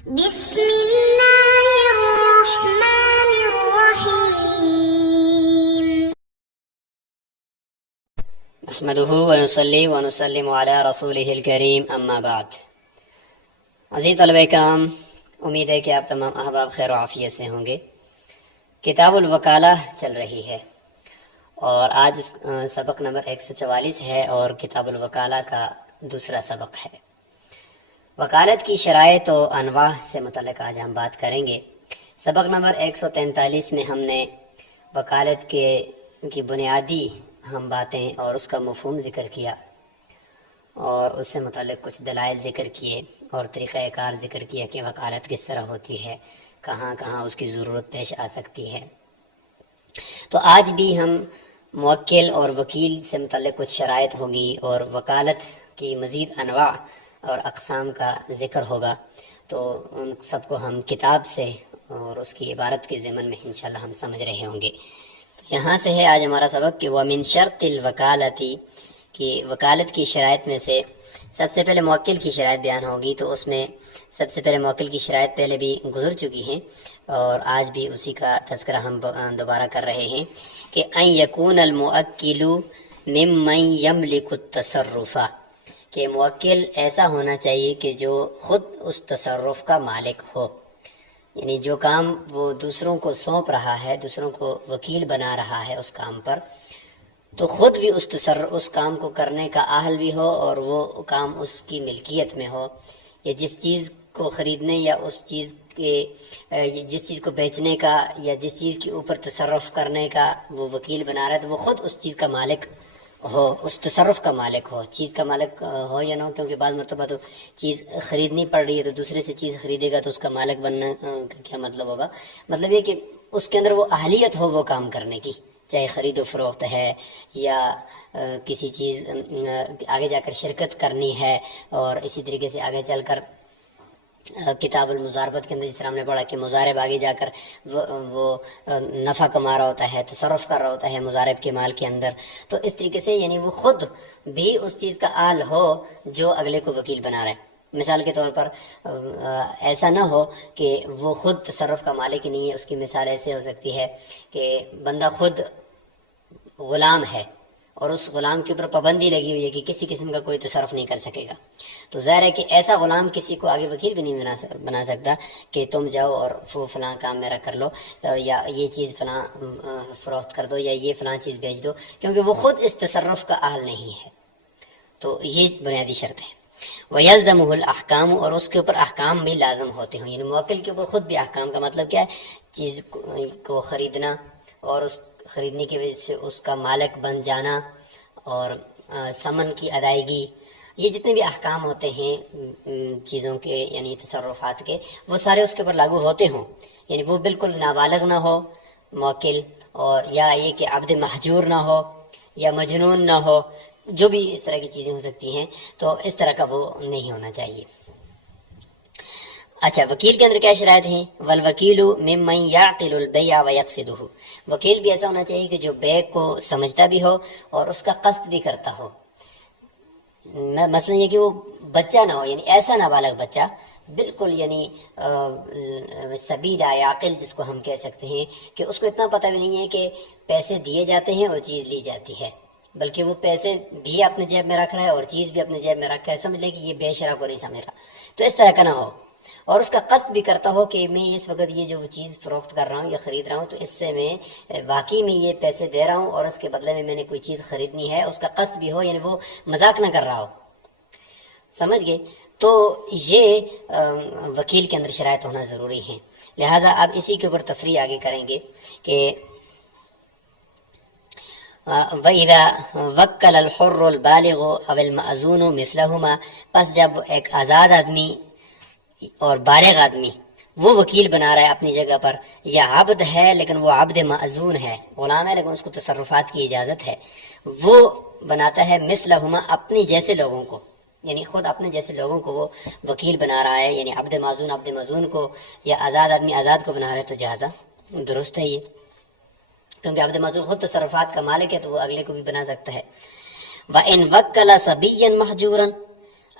بسم الله الرحمن الرحيم. نحمده ونصلي ونسلم على رسوله الکریم اما بعد. عزیز طلبہ کرام، امید ہے کہ آپ تمام احباب خیر و عافیت سے ہوں گے. کتاب الوکالہ چل رہی ہے اور آج سبق نمبر 144 ہے اور کتاب الوکالہ کا دوسرا سبق ہے. وکالت کی شرائط و انواع سے متعلق آج ہم بات کریں گے. سبق نمبر 143 میں ہم نے وکالت کی بنیادی ہم باتیں اور اس کا مفہوم ذکر کیا اور اس سے متعلق کچھ دلائل ذکر کیے اور طریقہ کار ذکر کیا کہ وکالت کس طرح ہوتی ہے، کہاں کہاں اس کی ضرورت پیش آ سکتی ہے. تو آج بھی ہم موکل اور وکیل سے متعلق کچھ شرائط ہوگی اور وکالت کی مزید انواع اور اقسام کا ذکر ہوگا. تو ان سب کو ہم کتاب سے اور اس کی عبارت کے ضمن میں انشاءاللہ ہم سمجھ رہے ہوں گے. تو یہاں سے ہے آج ہمارا سبق کہ وَمِن شرط الوکالتی، کہ وکالت کی شرائط میں سے سب سے پہلے موکل کی شرائط بیان ہوگی. تو اس میں سب سے پہلے موکل کی شرائط پہلے بھی گزر چکی ہیں اور آج بھی اسی کا تذکرہ ہم دوبارہ کر رہے ہیں کہ ان یکون الموکل ممن یملک التصرف، کہ موکل ایسا ہونا چاہیے کہ جو خود اس تصرف کا مالک ہو. یعنی جو کام وہ دوسروں کو سونپ رہا ہے، دوسروں کو وکیل بنا رہا ہے اس کام پر، تو خود بھی اس کام کو کرنے کا اہل بھی ہو اور وہ کام اس کی ملکیت میں ہو، یا جس چیز کو خریدنے یا اس چیز کے جس چیز کو بیچنے کا یا جس چیز کے اوپر تصرف کرنے کا وہ وکیل بنا رہا ہے، تو وہ خود اس چیز کا مالک ہو، اس تصرف کا مالک ہو. چیز کا مالک ہو یا نہ ہو، کیونکہ بعض مرتبہ تو چیز خریدنی پڑ رہی ہے تو دوسرے سے چیز خریدے گا تو اس کا مالک بننا کا کیا مطلب ہوگا؟ مطلب یہ کہ اس کے اندر وہ اہلیت ہو وہ کام کرنے کی، چاہے خرید و فروخت ہے یا کسی چیز آگے جا کر شرکت کرنی ہے. اور اسی طریقے سے آگے چل کر کتاب المضاربت کے اندر جس طرح ہم نے پڑھا کہ مضارب آگے جا کر وہ نفع کما رہا ہوتا ہے، تصرف کر رہا ہوتا ہے مضارب کے مال کے اندر. تو اس طریقے سے یعنی وہ خود بھی اس چیز کا اہل ہو جو اگلے کو وکیل بنا رہا ہے. مثال کے طور پر ایسا نہ ہو کہ وہ خود تصرف کا مالک ہی نہیں ہے. اس کی مثال ایسے ہو سکتی ہے کہ بندہ خود غلام ہے اور اس غلام کے اوپر پابندی لگی ہوئی ہے کہ کسی قسم کا کوئی تصرف نہیں کر سکے گا. تو ظاہر ہے کہ ایسا غلام کسی کو آگے وکیل بھی نہیں بنا سکتا کہ تم جاؤ اور فلاں کام میرا کر لو، یا یہ چیز فلاں فروخت کر دو، یا یہ فلاں چیز بیچ دو، کیونکہ وہ خود اس تصرف کا اہل نہیں ہے. تو یہ بنیادی شرط ہے. وَيَلْزَمُهُ الْأَحْكَامُ، اور اس کے اوپر احکام بھی لازم ہوتے ہیں. یعنی موکل کے اوپر خود بھی احکام کا مطلب کیا ہے؟ چیز کو خریدنا اور اس خریدنے کی وجہ سے اس کا مالک بن جانا اور ثمن کی ادائیگی، یہ جتنے بھی احکام ہوتے ہیں چیزوں کے یعنی تصرفات کے، وہ سارے اس کے اوپر لاگو ہوتے ہوں. یعنی وہ بالکل نابالغ نہ ہو موکل، اور یا یہ کہ عبد محجور نہ ہو یا مجنون نہ ہو، جو بھی اس طرح کی چیزیں ہو سکتی ہیں، تو اس طرح کا وہ نہیں ہونا چاہیے. اچھا، وکیل کے اندر کیا شرائط ہیں؟ والوکیل ممن یعقل البیع ویقصدہ، وکیل بھی ایسا ہونا چاہیے کہ جو بیع کو سمجھتا بھی ہو اور اس کا قصد بھی کرتا ہو. مثلا یہ کہ وہ بچہ نہ ہو، یعنی ایسا نابالغ بچہ بالکل یعنی سبیل عاقل جس کو ہم کہہ سکتے ہیں، کہ اس کو اتنا پتہ بھی نہیں ہے کہ پیسے دیے جاتے ہیں اور چیز لی جاتی ہے، بلکہ وہ پیسے بھی اپنے جیب میں رکھ رہا ہے اور چیز بھی اپنے جیب میں رکھا ہے، سمجھ لے کہ یہ بے شرح کو نہیں سمجھ رہا. تو اس طرح کا نہ ہو، اور اس کا قصد بھی کرتا ہو کہ میں اس وقت یہ جو چیز فروخت کر رہا ہوں یا خرید رہا ہوں تو اس سے میں واقعی میں یہ پیسے دے رہا ہوں اور اس کے بدلے میں نے کوئی چیز خریدنی ہے، اس کا قصد بھی ہو، یعنی وہ مذاق نہ کر رہا ہو. سمجھ گئے؟ تو یہ وکیل کے اندر شرائط ہونا ضروری ہیں. لہٰذا اب اسی کے اوپر تفریح آگے کریں گے کہ وَإِذَا وَكَّلَ الْحُرُّ الْبَالِغُ أَوِ الْمَأْذُونُ مِثْلَهُمَا، پس جب ایک آزاد آدمی اور بالغ آدمی وہ وکیل بنا رہا ہے اپنی جگہ پر، یا عبد ہے لیکن وہ عبد معذون ہے، غلام ہے لیکن اس کو تصرفات کی اجازت ہے، وہ بناتا ہے مثلہما اپنی جیسے لوگوں کو، یعنی خود اپنے جیسے لوگوں کو وہ وکیل بنا رہا ہے. یعنی عبد معذون کو یا آزاد آدمی آزاد کو بنا رہا ہے، تو جہازہ درست ہے یہ، کیونکہ عبد معذور خود تصرفات کا مالک ہے تو وہ اگلے کو بھی بنا سکتا ہے. وَإِنْ وَكَّلَ صَبِيًّا مَحْجُورًا،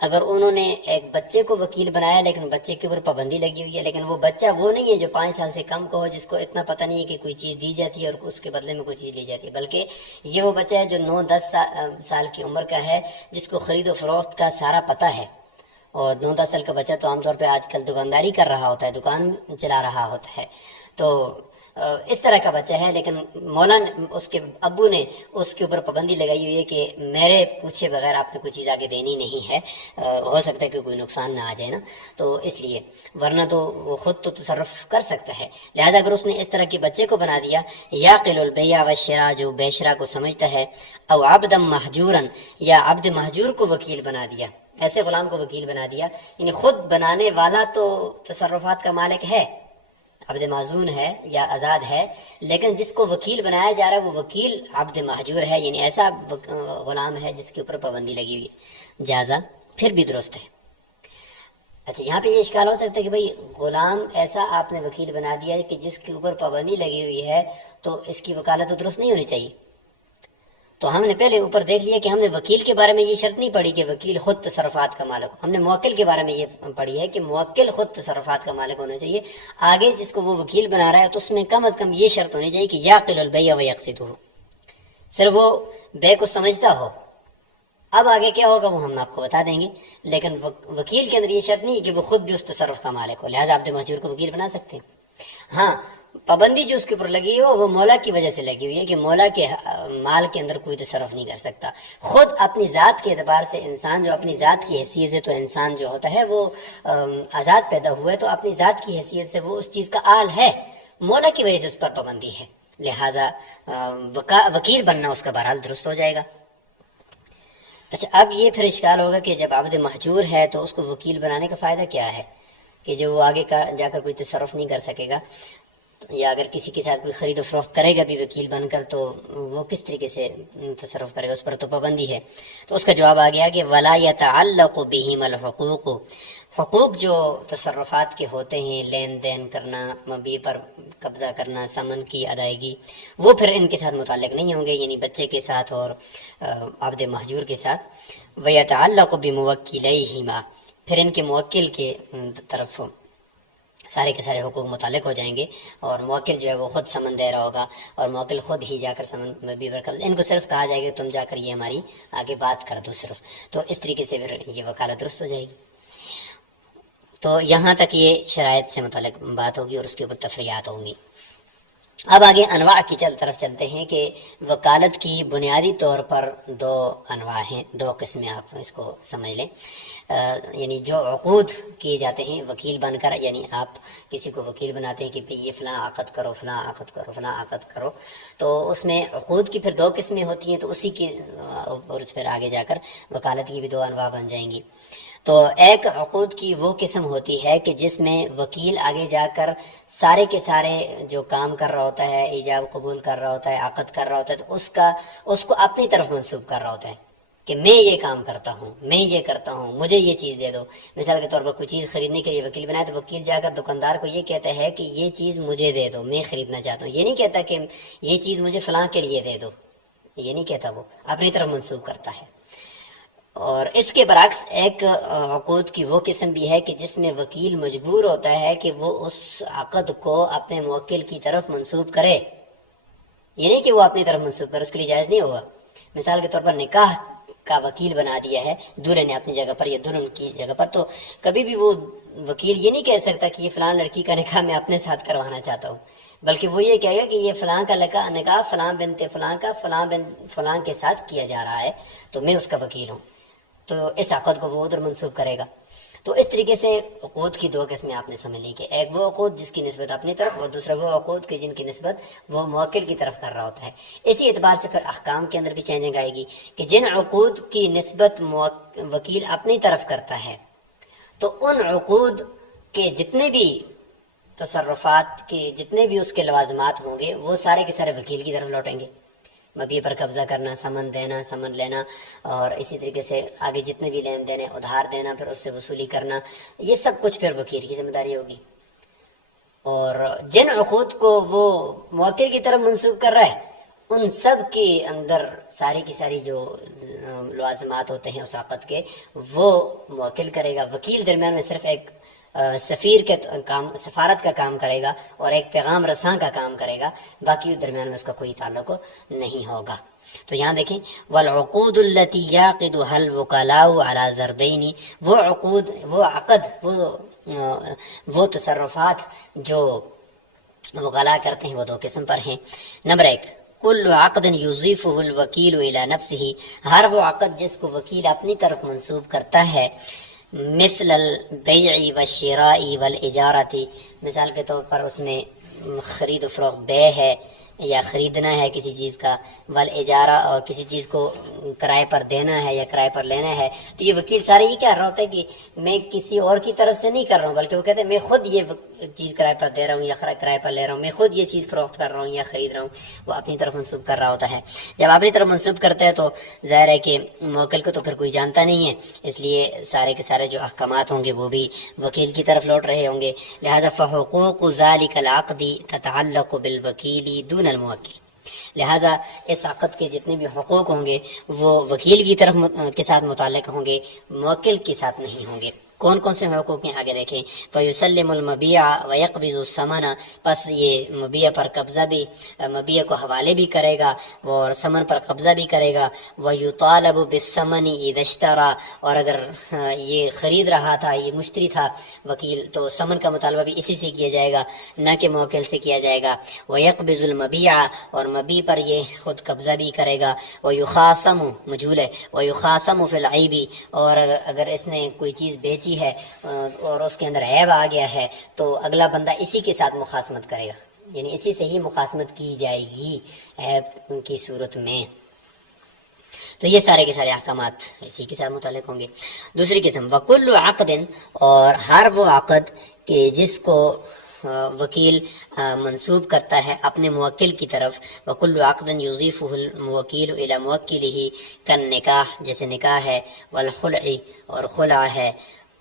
اگر انہوں نے ایک بچے کو وکیل بنایا لیکن بچے کے اوپر پابندی لگی ہوئی ہے، لیکن وہ بچہ وہ نہیں ہے جو 5 سال سے کم کا ہو، جس کو اتنا پتہ نہیں ہے کہ کوئی چیز دی جاتی ہے اور اس کے بدلے میں کوئی چیز لی جاتی ہے، بلکہ یہ وہ بچہ ہے جو 9-10 سال کی عمر کا ہے، جس کو خرید و فروخت کا سارا پتہ ہے۔ اور 9-10 سال کا بچہ تو عام طور پہ آج کل دکانداری کر رہا ہوتا ہے، دکان چلا رہا ہوتا ہے، تو اس طرح کا بچہ ہے، لیکن مولانا اس کے ابو نے اس کے اوپر پابندی لگائی ہوئی ہے کہ میرے پوچھے بغیر آپ نے کوئی چیز آگے دینی نہیں ہے، ہو سکتا ہے کہ کوئی نقصان نہ آ جائے نا، تو اس لیے، ورنہ تو وہ خود تو تصرف کر سکتا ہے۔ لہذا اگر اس نے اس طرح کے بچے کو بنا دیا، یعقل البیع والشراء، جو بے شرا کو سمجھتا ہے، او عبدا مہجورا، یا عبد مہجور کو وکیل بنا دیا، ایسے غلام کو وکیل بنا دیا، یعنی خود بنانے والا تو تصرفات کا مالک ہے، عبد معزون ہے یا آزاد ہے، لیکن جس کو وکیل بنایا جا رہا ہے وہ وکیل عبد مہجور ہے، یعنی ایسا غلام ہے جس کے اوپر پابندی لگی ہوئی ہے، جازا پھر بھی درست ہے۔ اچھا، یہاں پہ یہ اشکال ہو سکتا ہے کہ بھئی غلام ایسا آپ نے وکیل بنا دیا ہے کہ جس کے اوپر پابندی لگی ہوئی ہے، تو اس کی وکالت تو درست نہیں ہونی چاہیے۔ تو ہم نے پہلے اوپر دیکھ لیا کہ ہم نے وکیل کے بارے میں یہ شرط نہیں پڑھی کہ وکیل خود تصرفات کا مالک ہو، ہم نے موکل کے بارے میں یہ پڑھی ہے کہ موکل خود تصرفات کا مالک ہونا چاہیے۔ آگے جس کو وہ وکیل بنا رہا ہے تو اس میں کم از کم یہ شرط ہونی چاہیے کہ یعقل البیع ویقصدہ، صرف وہ بے کو سمجھتا ہو۔ اب آگے کیا ہوگا وہ ہم آپ کو بتا دیں گے، لیکن وکیل کے اندر یہ شرط نہیں ہے کہ وہ خود بھی اس تصرف کا مالک ہو، لہٰذا عبد مہجور کو وکیل بنا سکتے ہیں۔ ہاں، پابندی جو اس کے اوپر لگی ہو وہ مولا کی وجہ سے لگی ہوئی ہے کہ مولا کے مال کے اندر کوئی تصرف نہیں کر سکتا۔ خود اپنی ذات کے اعتبار سے انسان جو اپنی ذات کی حیثیت سے، تو انسان جو ہوتا ہے وہ آزاد پیدا ہوا ہے، تو اپنی ذات کی حیثیت سے وہ اس چیز کا آل ہے، مولا کی وجہ سے اس پر پابندی ہے، لہٰذا وکیل بننا اس کا بہرحال درست ہو جائے گا۔ اچھا، اب یہ پھر اشکال ہوگا کہ جب عبد مہجور ہے تو اس کو وکیل بنانے کا فائدہ کیا ہے، کہ جو وہ آگے کا جا کر کوئی تصرف نہیں کر سکے گا، یا اگر کسی کے ساتھ کوئی خرید و فروخت کرے گا بھی وکیل بن کر، تو وہ کس طریقے سے تصرف کرے گا، اس پر تو پابندی ہے۔ تو اس کا جواب آ گیا کہ وَلَا يَتَعَلَّقُ بِهِمَا الْحُقُوقُ، حقوق جو تصرفات کے ہوتے ہیں، لین دین کرنا، مبیع پر قبضہ کرنا، ثمن کی ادائیگی، وہ پھر ان کے ساتھ متعلق نہیں ہوں گے، یعنی بچے کے ساتھ اور عبد مہجور کے ساتھ۔ وَيَتَعَلَّقُ بِمُوَكِّلَيْهِمَا، پھر ان کے موکل کے طرف سارے کے سارے حقوق متعلق ہو جائیں گے، اور موکل جو ہے وہ خود سمن دے رہا ہوگا، اور موکل خود ہی جا کر سمن مبیع پر قبضہ، ان کو صرف کہا جائے گا تم جا کر یہ ہماری آگے بات کر دو صرف، تو اس طریقے سے پھر یہ وکالت درست ہو جائے گی۔ تو یہاں تک یہ شرائط سے متعلق بات ہوگی اور اس کے اوپر تفریعات ہوں گی۔ اب آگے انواع کی طرف چلتے ہیں کہ وکالت کی بنیادی طور پر 2 انواع ہیں، 2 قسمیں، آپ اس کو سمجھ لیں، یعنی جو عقود کیے جاتے ہیں وکیل بن کر، یعنی آپ کسی کو وکیل بناتے ہیں کہ یہ فلاں عقد کرو، فلاں عقد کرو، فلاں عقد کرو، تو اس میں عقود کی پھر 2 قسمیں ہوتی ہیں، تو اسی کی اور پھر آگے جا کر وکالت کی بھی 2 انواع بن جائیں گی۔ تو ایک عقود کی وہ قسم ہوتی ہے کہ جس میں وکیل آگے جا کر سارے کے سارے جو کام کر رہا ہوتا ہے، ایجاب قبول کر رہا ہوتا ہے، عقد کر رہا ہوتا ہے، تو اس کو اپنی طرف منسوب کر رہا ہوتا ہے کہ میں یہ کام کرتا ہوں، میں یہ کرتا ہوں، مجھے یہ چیز دے دو۔ مثال کے طور پر کوئی چیز خریدنے کے لیے وکیل بنائے تو وکیل جا کر دکاندار کو یہ کہتا ہے کہ یہ چیز مجھے دے دو، میں خریدنا چاہتا ہوں، یہ نہیں کہتا کہ یہ چیز مجھے فلاں کے لیے دے دو، یہ نہیں کہتا، وہ اپنی طرف منسوب کرتا ہے۔ اور اس کے برعکس ایک عقود کی وہ قسم بھی ہے کہ جس میں وکیل مجبور ہوتا ہے کہ وہ اس عقد کو اپنے موکل کی طرف منسوب کرے، یہ نہیں کہ وہ اپنی طرف منسوب کرے، اس کے لیے جائز نہیں ہوگا۔ مثال کے طور پر نکاح کا وکیل بنا دیا ہے دولہے نے اپنی جگہ پر یا دلہن کی جگہ پر، تو کبھی بھی وہ وکیل یہ نہیں کہہ سکتا کہ یہ فلاں لڑکی کا نکاح میں اپنے ساتھ کروانا چاہتا ہوں، بلکہ وہ یہ کہے گا کہ یہ فلاں کا نکاح فلاں بنت فلاں کا فلاں بن فلاں کے ساتھ کیا جا رہا ہے، تو میں اس کا وکیل ہوں، تو اس عقد کو وہ ادھر منسوب کرے گا۔ تو اس طریقے سے عقود کی 2 قسمیں آپ نے سمجھ لی کہ ایک وہ عقود جس کی نسبت اپنی طرف، اور دوسرا وہ عقود کی جن کی نسبت وہ موکل کی طرف کر رہا ہوتا ہے۔ اسی اعتبار سے پھر احکام کے اندر بھی چینجنگ آئے گی کہ جن عقود کی نسبت وکیل اپنی طرف کرتا ہے، تو ان عقود کے جتنے بھی تصرفات کے جتنے بھی اس کے لوازمات ہوں گے وہ سارے کے سارے وکیل کی طرف لوٹیں گے، مبیع پر قبضہ کرنا، سمن دینا، سمن لینا، اور اسی طریقے سے آگے جتنے بھی لین دین، ادھار دینا، پھر اس سے وصولی کرنا، یہ سب کچھ پھر وکیل کی ذمہ داری ہوگی۔ اور جن عقود کو وہ موکل کی طرف منسوب کر رہا ہے ان سب کے اندر ساری کی ساری جو لوازمات ہوتے ہیں اس عقد کے وہ موکل کرے گا. وکیل درمیان میں صرف ایک سفیر کے کام، سفارت کا کام کرے گا اور ایک پیغام رساں کا کام کرے گا، باقی درمیان میں اس کا کوئی تعلق نہیں ہوگا. تو یہاں دیکھیں والعقود التي يعقدها الوكلاء على ضربين، وہ عقود، وہ عقد، وہ تصرفات جو وکلاء کرتے ہیں وہ دو قسم پر ہیں. نمبر 1، کل عقد یضیفہ الوکیل الی نفسہ، ہر وہ عقد جس کو وکیل اپنی طرف منسوب کرتا ہے، مثل البیع والشراء والاجارۃ، مثال کے طور پر اس میں خرید و فروخت بے ہے یا خریدنا ہے کسی چیز کا، والاجارہ اور کسی چیز کو کرائے پر دینا ہے یا کرائے پر لینا ہے. تو یہ وکیل سارے یہ کہہ رہا ہوتا ہے کہ میں کسی اور کی طرف سے نہیں کر رہا ہوں، بلکہ وہ کہتے ہیں میں خود یہ چیز کرائے پر دے رہا ہوں یا کرائے پر لے رہا ہوں، میں خود یہ چیز فروخت کر رہا ہوں یا خرید رہا ہوں. وہ اپنی طرف منسوب کر رہا ہوتا ہے. جب اپنی طرف منسوب کرتا ہے تو ظاہر ہے کہ موکل کو تو پھر کوئی جانتا نہیں ہے، اس لیے سارے کے سارے جو احکامات ہوں گے وہ بھی وکیل کی طرف لوٹ رہے ہوں گے. لہذا فحقوق ذلك العقد تتعلق بالوکیل دون الموکل، لہٰذا اس عقد کے جتنے بھی حقوق ہوں گے وہ وکیل کی طرف کے ساتھ متعلق ہوں گے، موکل کے ساتھ نہیں ہوں گے. کون کون سے حقوق ہیں آگے دیکھیں. فیسلم المبیع ویقبض الثمن، پس یہ مبیع پر قبضہ بھی، مبیع کو حوالے بھی کرے گا اور ثمن پر قبضہ بھی کرے گا. ویطالب بالثمن اذا اشترى، اور اگر یہ خرید رہا تھا، یہ مشتری تھا وکیل، تو ثمن کا مطالبہ بھی اسی سے کیا جائے گا نہ کہ موکل سے کیا جائے گا. ویقبض المبیع، اور مبیع پر یہ خود قبضہ بھی کرے گا. ویخاصم، مجھول ہے، ویخاصم فی العیب، اور اگر اس نے کوئی چیز بیچی ہے اور اس کے اندر عیب آ گیا ہے تو اگلا بندہ اسی کے ساتھ مخاصمت کرے گا، یعنی اسی سے ہی مخاصمت کی جائے گی عیب کی صورت میں. تو یہ سارے کے سارے احکامات اسی کے ساتھ متعلق ہوں گے. دوسری قسم وکل عقد، اور ہر وہ عقد کہ جس کو وکیل منسوب کرتا ہے اپنے موکل کی طرف. وکل عقد یضیفہ الموکیل الی موکلہ کالنکاح، جیسے نکاح ہے، والخلع، اور خلع ہے،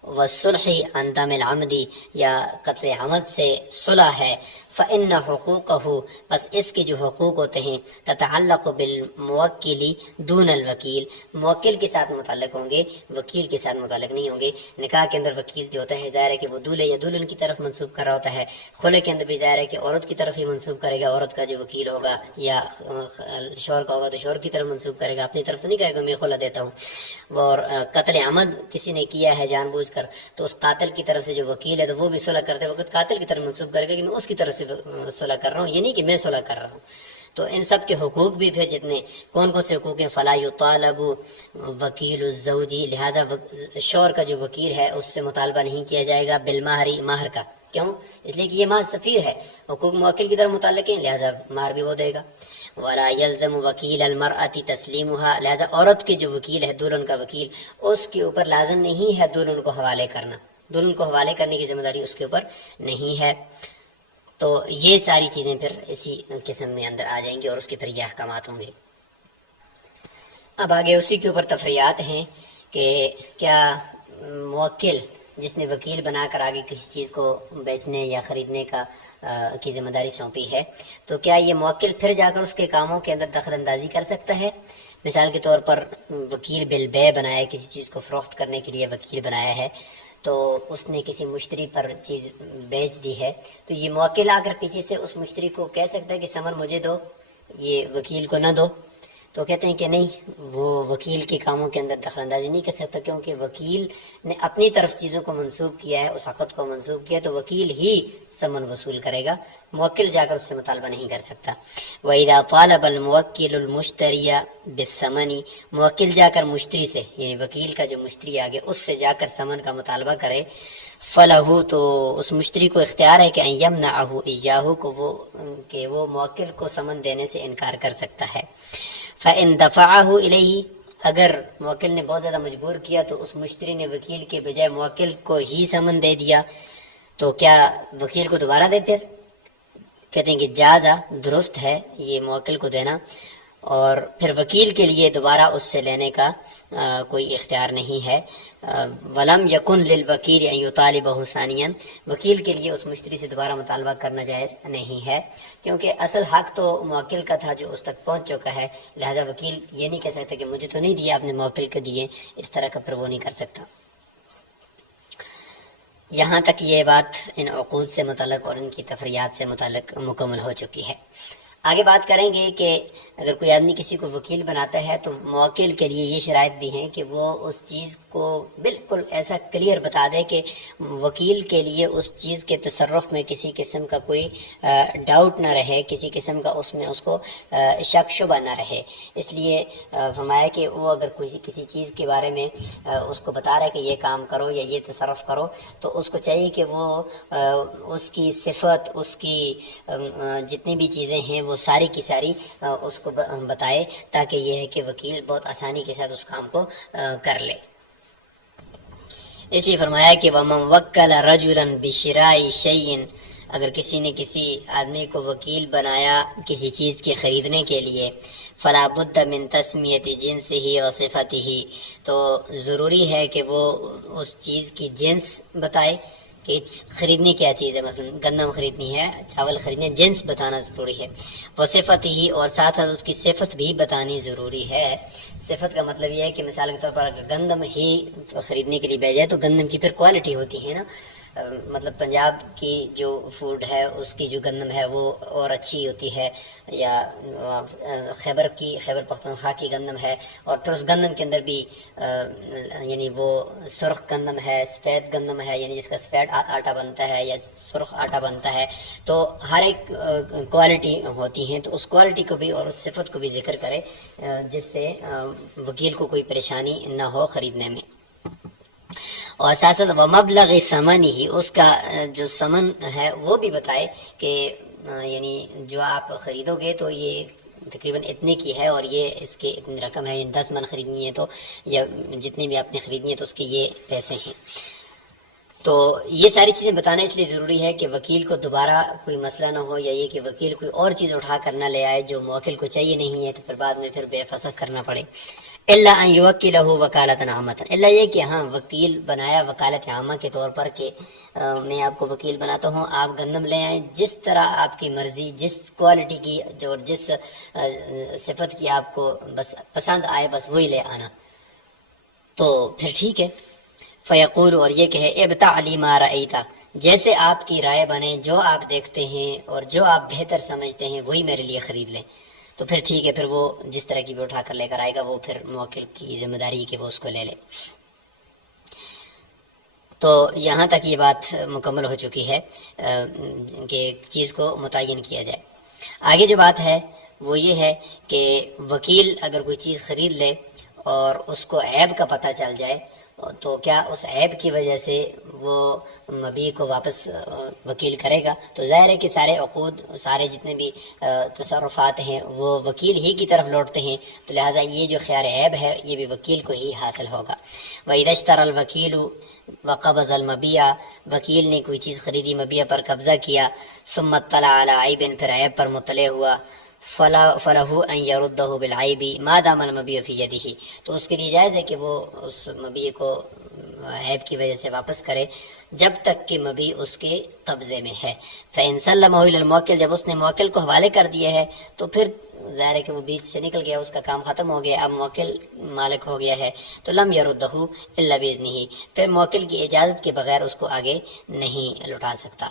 والصلح عن دم العمد، یا قتل عمد سے صلح ہے. فإن حقوقہ، بس اس کے جو حقوق ہوتے ہیں، تتعلق بالموکل دون الوکیل، موکل کے ساتھ متعلق ہوں گے، وکیل کے ساتھ متعلق نہیں ہوں گے. نکاح کے اندر وکیل جو ہوتا ہے ظاہر ہے کہ وہ دولہے یا دلہن کی طرف منسوب کر رہا ہوتا ہے. خلع کے اندر بھی ظاہر ہے کہ عورت کی طرف ہی منسوب کرے گا، عورت کا جو وکیل ہوگا، یا شوہر کا ہوگا تو شوہر کی طرف منسوب کرے گا، اپنی طرف تو نہیں کہے گا میں خلع دیتا ہوں. اور قتل عمد کسی نے کیا ہے جان بوجھ کر، تو اس قاتل کی طرف سے جو وکیل ہے تو وہ بھی صلح کرتے وقت قاتل کی طرف منسوب کرے گا کہ میں اس کی طرف سے صلح کر رہا ہوں، یہ نہیں کہ میں صلح کر رہا ہوں. تو ان سب کے حقوق بھی پھر جتنے کون کون سے حقوق ہیں. فلا یطالب وکیل الزوجی، لہٰذا شوہر کا جو وکیل ہے اس سے مطالبہ نہیں کیا جائے گا بالمہر، مہر کا. کیوں؟ اس لیے کہ یہ ماں سفیر ہے، حقوق موکل کی طرف متعلق ہیں، لہٰذا مہر بھی وہ دے گا. ولا يلزم وکیل المرأة تسلیمها، لہٰذا عورت کے جو وکیل ہے، دلہن کا وکیل، اس کے اوپر لازم نہیں ہے دلہن کو حوالے کرنا، دلہن کو حوالے کرنے کی ذمہ داری اس کے اوپر نہیں ہے. تو یہ ساری چیزیں پھر اسی قسم میں اندر آ جائیں گی اور اس کے پھر یہ احکامات ہوں گے. اب آگے اسی کے اوپر تفریعات ہیں کہ کیا موکل جس نے وکیل بنا کر آگے کسی چیز کو بیچنے یا خریدنے کی ذمہ داری سونپی ہے، تو کیا یہ موکل پھر جا کر اس کے کاموں کے اندر دخل اندازی کر سکتا ہے؟ مثال کے طور پر وکیل بالبیع بنایا ہے، کسی چیز کو فروخت کرنے کے لیے وکیل بنایا ہے، تو اس نے کسی مشتری پر چیز بیچ دی ہے، تو یہ موکل آ کر پیچھے سے اس مشتری کو کہہ سکتا ہے کہ ثمن مجھے دو، یہ وکیل کو نہ دو. تو کہتے ہیں کہ نہیں، وہ وکیل کے کاموں کے اندر دخل اندازی نہیں کر سکتا، کیونکہ وکیل نے اپنی طرف چیزوں کو منسوب کیا ہے، اس عقد کو منسوب کیا، تو وکیل ہی ثمن وصول کرے گا، موکل جا کر اس سے مطالبہ نہیں کر سکتا. وَإِذَا طَالَبَ الْمُوَكِّلُ الْمُشْتَرِيَ بِالثَّمَنِ، موکل جا کر مشتری سے، یعنی وکیل کا جو مشتری آگے اس سے جا کر ثمن کا مطالبہ کرے، فَلَهُ، تو اس مشتری کو اختیار ہے کہ أَن يَمْنَعَهُ إِيَّاهُ، کہ وہ موکل کو ثمن دینے سے انکار کر سکتا ہے. فَإِن دَفَعَهُ إِلَيْهِ، اگر موکل نے بہت زیادہ مجبور کیا تو اس مشتری نے وکیل کے بجائے موکل کو ہی ثمن دے دیا، تو کیا وکیل کو دوبارہ دے؟ پھر کہتے ہیں کہ جازہ، درست ہے یہ موکل کو دینا، اور پھر وکیل کے لیے دوبارہ اس سے لینے کا کوئی اختیار نہیں ہے. ولم یکن للوکیل ان یطالبہ ثانیا، وکیل کے لیے اس مشتری سے دوبارہ مطالبہ کرنا جائز نہیں ہے، کیونکہ اصل حق تو موکل کا تھا جو اس تک پہنچ چکا ہے، لہذا وکیل یہ نہیں کہہ سکتا کہ مجھے تو نہیں دیا آپ نے، موکل کو دیے، اس طرح کا پھر وہ نہیں کر سکتا۔ یہاں تک یہ بات ان عقود سے متعلق اور ان کی تفریعات سے متعلق مکمل ہو چکی ہے۔ آگے بات کریں گے کہ اگر کوئی آدمی کسی کو وکیل بناتا ہے تو موکل کے لیے یہ شرائط بھی ہیں کہ وہ اس چیز کو بالکل ایسا کلیئر بتا دے کہ وکیل کے لیے اس چیز کے تصرف میں کسی قسم کا کوئی ڈاؤٹ نہ رہے، کسی قسم کا اس میں اس کو شک شبہ نہ رہے۔ اس لیے فرمایا کہ وہ اگر کوئی کسی چیز کے بارے میں اس کو بتا رہا ہے کہ یہ کام کرو یا یہ تصرف کرو، تو اس کو چاہیے کہ وہ اس کی صفت، اس کی جتنی بھی چیزیں ہیں وہ ساری کی ساری اس کو بتائے، تاکہ یہ ہے کہ وکیل بہت آسانی کے ساتھ اس کام کو کر لے۔ اس لیے فرمایا کہ وَمَنْ وَكَّلَ رَجُلًا بِشِرَاءِ شَيْءٍ، اگر کسی نے کسی آدمی کو وکیل بنایا کسی چیز کے خریدنے کے لیے، فَلَا بُدَّ مِنْ تَسْمِيَةِ جِنْسِهِ وَصِفَتِهِ، تو ضروری ہے کہ وہ اس چیز کی جنس بتائے کہ خریدنی کیا چیز ہے، مثلا گندم خریدنی ہے، چاول خریدنے، جنس بتانا ضروری ہے، وصفته، اور ساتھ ساتھ اس کی صفت بھی بتانی ضروری ہے۔ صفت کا مطلب یہ ہے کہ مثال کے طور پر اگر گندم ہی خریدنے کے لیے بھیجا ہے تو گندم کی پھر کوالٹی ہوتی ہے نا، مطلب پنجاب کی جو فوڈ ہے اس کی جو گندم ہے وہ اور اچھی ہوتی ہے، یا خیبر پختونخوا کی گندم ہے، اور پھر اس گندم کے اندر بھی یعنی وہ سرخ گندم ہے، سفید گندم ہے، یعنی جس کا سفید آٹا بنتا ہے یا سرخ آٹا بنتا ہے، تو ہر ایک کوالٹی ہوتی ہیں، تو اس کوالٹی کو بھی اور اس صفت کو بھی ذکر کرے جس سے وکیل کو کوئی پریشانی نہ ہو خریدنے میں۔ اور ساتھ ساتھ وَمَبْلَغِ ثَمَنِهِ، اس کا جو ثمن ہے وہ بھی بتائے کہ یعنی جو آپ خریدو گے تو یہ تقریباً اتنے کی ہے اور یہ اس کے اتنی رقم ہے، یعنی 10 من خریدنی ہے تو یا جتنی بھی آپ نے خریدنی ہے تو اس کے یہ پیسے ہیں۔ تو یہ ساری چیزیں بتانا اس لیے ضروری ہے کہ وکیل کو دوبارہ کوئی مسئلہ نہ ہو، یا یہ کہ وکیل کوئی اور چیز اٹھا کر نہ لے آئے جو موکل کو چاہیے نہیں ہے، تو پھر بعد میں پھر بے فسخ کرنا پڑے۔ الا ان یوکلہ وکالۃ عامۃ، الا یہ کہ ہاں وکیل بنایا وکالت عامہ کے طور پر کہ میں آپ کو وکیل بناتا ہوں، آپ گندم لے آئیں جس طرح آپ کی مرضی، جس کوالٹی کی اور جس صفت کی آپ کو بس پسند آئے بس وہی لے آنا، تو پھر ٹھیک ہے۔ فیقول، اور یہ کہے ابتع لی ما رأیت، جیسے آپ کی رائے بنے، جو آپ دیکھتے ہیں اور جو آپ بہتر سمجھتے ہیں وہی میرے لیے خرید لیں، تو پھر ٹھیک ہے، پھر وہ جس طرح کی بھی اٹھا کر لے کر آئے گا وہ پھر موکل کی ذمہ داری کہ وہ اس کو لے لے۔ تو یہاں تک یہ بات مکمل ہو چکی ہے کہ چیز کو متعین کیا جائے۔ آگے جو بات ہے وہ یہ ہے کہ وکیل اگر کوئی چیز خرید لے اور اس کو عیب کا پتہ چل جائے تو کیا اس عیب کی وجہ سے وہ مبیع کو واپس وکیل کرے گا؟ تو ظاہر ہے کہ سارے عقود، سارے جتنے بھی تصرفات ہیں وہ وکیل ہی کی طرف لوٹتے ہیں، تو لہٰذا یہ جو خیار عیب ہے یہ بھی وکیل کو ہی حاصل ہوگا۔ وَإِذَا اشْتَرَى الْوَكِيلُ وَقَبَضَ الْمَبِيعَ، وکیل نے کوئی چیز خریدی، مبیع پر قبضہ کیا، ثُمَّ اطَّلَعَ عَلَىٰ عَيْبٍ، پھر عیب پر مطلع ہوا، فَلَهُ أَن يَرُدَّهُ بِالْعَيْبِ مَا دَامَ الْمَبِيعُ فِي يَدِهِ، تو اس کے لیے جائز ہے کہ وہ اس مبیع کو عیب کی وجہ سے واپس کرے جب تک کہ مبیع اس کے قبضے میں ہے۔ فَإِن سَلَّمَهُ إِلَى الْمُوَكِّلِ، جب اس نے موکل کو حوالے کر دیا ہے تو پھر ظاہر ہے کہ وہ بیچ سے نکل گیا، اس کا کام ختم ہو گیا، اب موکل مالک ہو گیا ہے، تو لم يردہ الا باذنہ، پھر موکل کی اجازت کے بغیر اس کو آگے نہیں لوٹا سکتا۔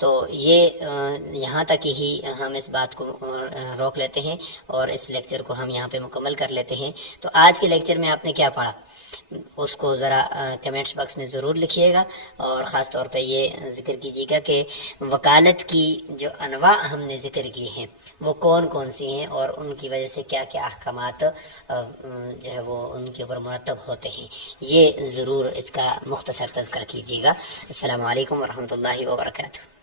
تو یہ یہاں تک ہی ہم اس بات کو روک لیتے ہیں اور اس لیکچر کو ہم یہاں پہ مکمل کر لیتے ہیں۔ تو آج کے لیکچر میں آپ نے کیا پڑھا اس کو ذرا کمنٹس باکس میں ضرور لکھیے گا، اور خاص طور پہ یہ ذکر کیجیے گا کہ وکالت کی جو انواع ہم نے ذکر کی ہیں وہ کون کون سی ہیں اور ان کی وجہ سے کیا کیا احکامات جو ہے وہ ان کے اوپر مرتب ہوتے ہیں، یہ ضرور اس کا مختصر تذکرہ کیجیے گا۔ السلام علیکم ورحمۃ اللہ وبرکاتہ۔